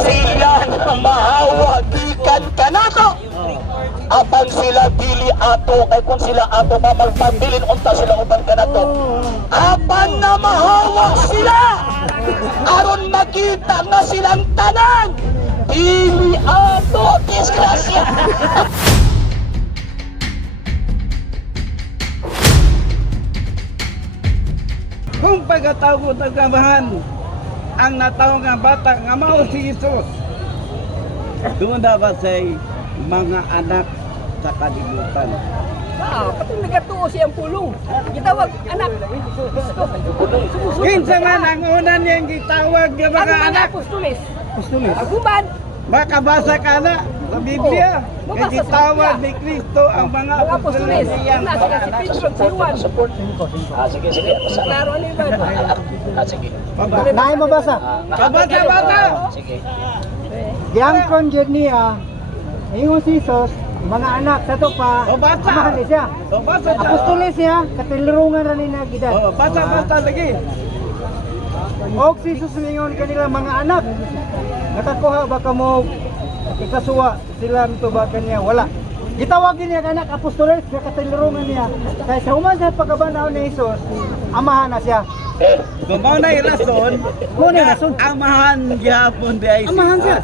Sila mahawag gikan kanato. Apan sila dili ato kay kung sila ato mamagpabilin unta sila uban kanato. Apan na mahawag sila. Aron makita nga silang tanan. Dili ato disgrasya. Kung pagkatawag ng kamahan ang natawag nga bata nga mao si Jesus, doon dapat sa mga anak sa kalibutan. Pati nagatuo siyang pulong. Gitawag anak. Kinsa man ang una niyang gitawag nga mga anak. Apostoles. Apostoles. Aguban. Makabasa ka na sa Biblia. Kaya gitawag ni Kristo ang mga apostoles niyang Nasa mga si anak. Pedro, si Juan. Sige, sige. Klaro ano ba? Sige. Naay mabasa. Kabata-bata. Sige. Giangkon jud niya ingon si Jesus mga anak sa to pa. O basa. Amahan ni siya. O basa. Apostoles siya katilurungan ra ni nagidad. O basa lagi. Og si Jesus mingon kanila mga anak. Nakakuha ba kamo ikasuwa sila nito ba kanya wala. Gitawagin niya anak apostoles nga katilurungan niya. Kaya sa human sa pagkabanaw ni Jesus, amahan na siya. Kung mao na rason, amahan gyapon di ay Amahan siya.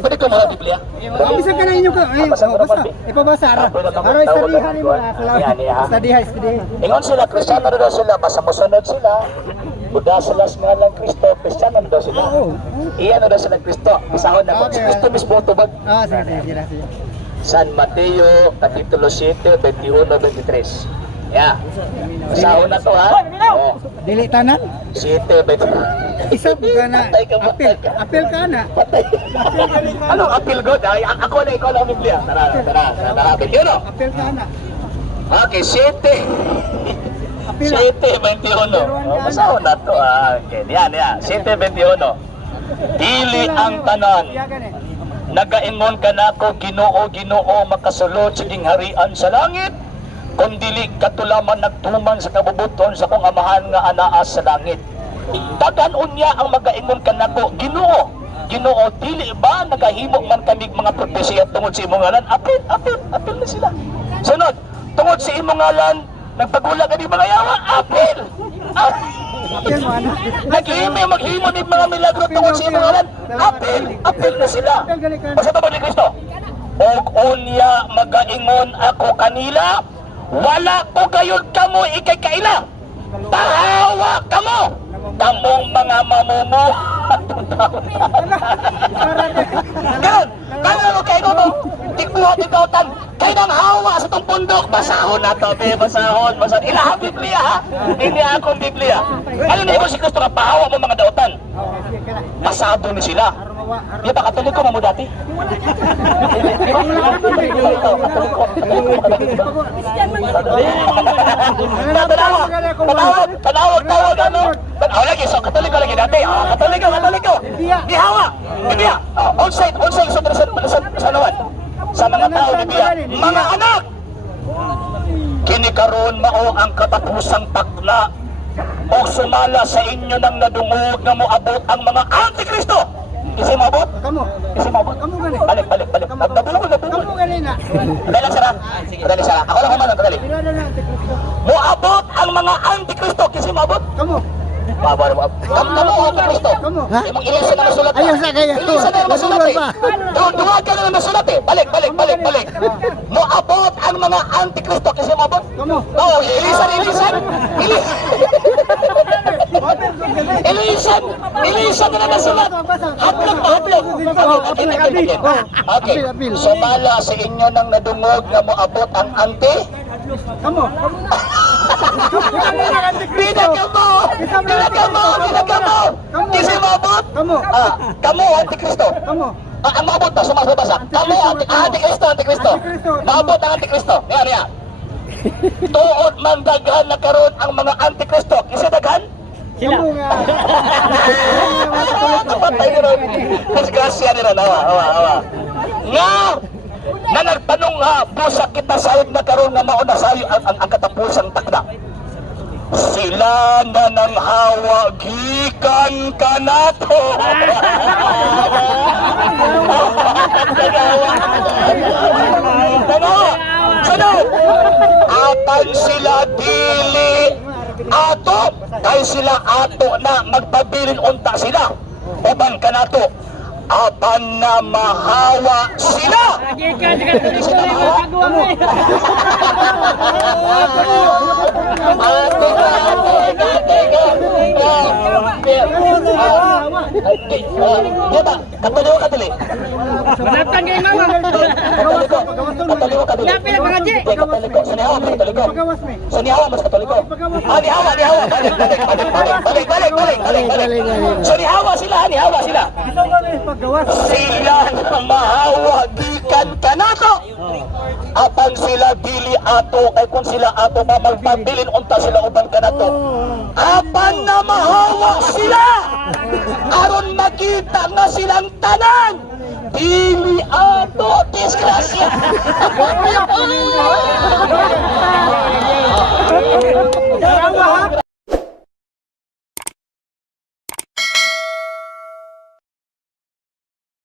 Pwede ko mga Biblia? Bisa ka na inyo ka. Ay, basta. Ipabasa ra. Para istadihan mo na. Istadihan. Ingon sila, Kristiyano na daw sila, basta musunod sila. Buddha sila sa mga ng Kristo, Kristiyano na daw sila. Iyan na daw sila Kristo. Isahon na kung si Kristo mismo tubag. Sige. San Mateo, Kapitulo 7, 21, 23. Yeah. Isahon na to ha. Oh, Dili tanan. 7, 21. Isa ka na. Apel ka na. Anong appeal God? Ay, ako na, ikaw na ang Biblia. Tara. Yun o. Apel ka na. Okay, 7. Apel. 7:21. Basahon na to ah. Okay, yan. 7:21. Dili ang tanan. Nagaingon ka na ko, Ginoo, makasulod sa gingharian sa langit. Kung dili katulaman nagtuman sa kabubuton sa kong amahan nga anaas sa langit. Dagan unya ang magaingon ka na ko, Ginoo, dili ba nagahimo man kami mga propesya tungod sa imong ngalan? Apil na sila. Sunod, tungod sa imong ngalan, nagpagula ka di mga yawa, apil! Apel mo ana. Maghimo ni mga milagro tungod sa imong ngalan, apil na sila. Basta ba ni Kristo? Og unya magaingon ako kanila, wala ko gayud kamo ikay kaila. Tahawa kamo. Kamong mga mamumo. Ganun. Kaya mo kayo mo. Tikbuhat-tikbuhatan. Kayo nang hawa sa itong pundok. Basahon na to, be. Basahon. Ilahang Biblia, ha? Hindi akong Biblia. Ano na ikaw si Kristo na pahawa mo mga dautan? Pasado ni sila. Di ba katulig ko mo dati? Tawag ano? Lagi, so katulig ko lagi dati. Katulig ko. Gihawa. Bibiya. Onside sa nawan. Sa mga tao ni Biya. Mga anak! Kini karon mao ang katapusang takla o sumala sa inyo nang nadungog na moabot ang mga antikristo. Kasi mabot? Kamo. Kasi mabot? Kamo gani. Balik. Nabungol. Kamo gani na. Dali sara. Ako lang kumanan, dali. Pila na antikristo. Moabot ang mga antikristo kasi mabot. Kamo. Kamu antikristo. Kamo. Imong ilisa na masulat. Ayaw sa kaya to. Ilisa na masulat. Nagulol pa. Duwag ka na masulat eh. Balik. Moabot ang mga antikristo kasi mabot. Kamo. Oo, ilisan. Ilisan na masulat. Hatlog. Okay. Sumala sa inyo nang nadungog na moabot ang anti. Kamo. Pinagamo! Kasi mabot! Kamo. Kamu antikristo. Kamo. Ang mabot na, sumasabasa. Kamu antikristo. Mabot ang antikristo. Yan. Tuod man daghan na karon ang mga antikristo. Kasi daghan? Kamo nga. Kapatay nyo ron. Disgrasya nyo ron. Awa. Nga! Na nagtanong nga, busa kita sayod na karon nga mauna sayo ang katapusang takda. sila na nang hawa gikan kanato. Sunod, apan sila dili ato, kay sila ato na magpabilin unta sila. Uban kanato, apan na mahawa sila. Katuliw ka dili. Manatang kay mama. Katuliw ka dili. Lapit ang haji. Katuliw. Sanihawa, katuliw. Pagawas me. Sanihawa, mas katuliw. Nihawa. Balik. So nihawa sila. Ito ba may paggawas? Sila na mahawa gikan kanato. Apan sila dili ato, kay kung sila ato magpabilin unta sila uban kanato. Apan na mahawa sila. Aron makita nga silang tanan. Dili ato disgrasya.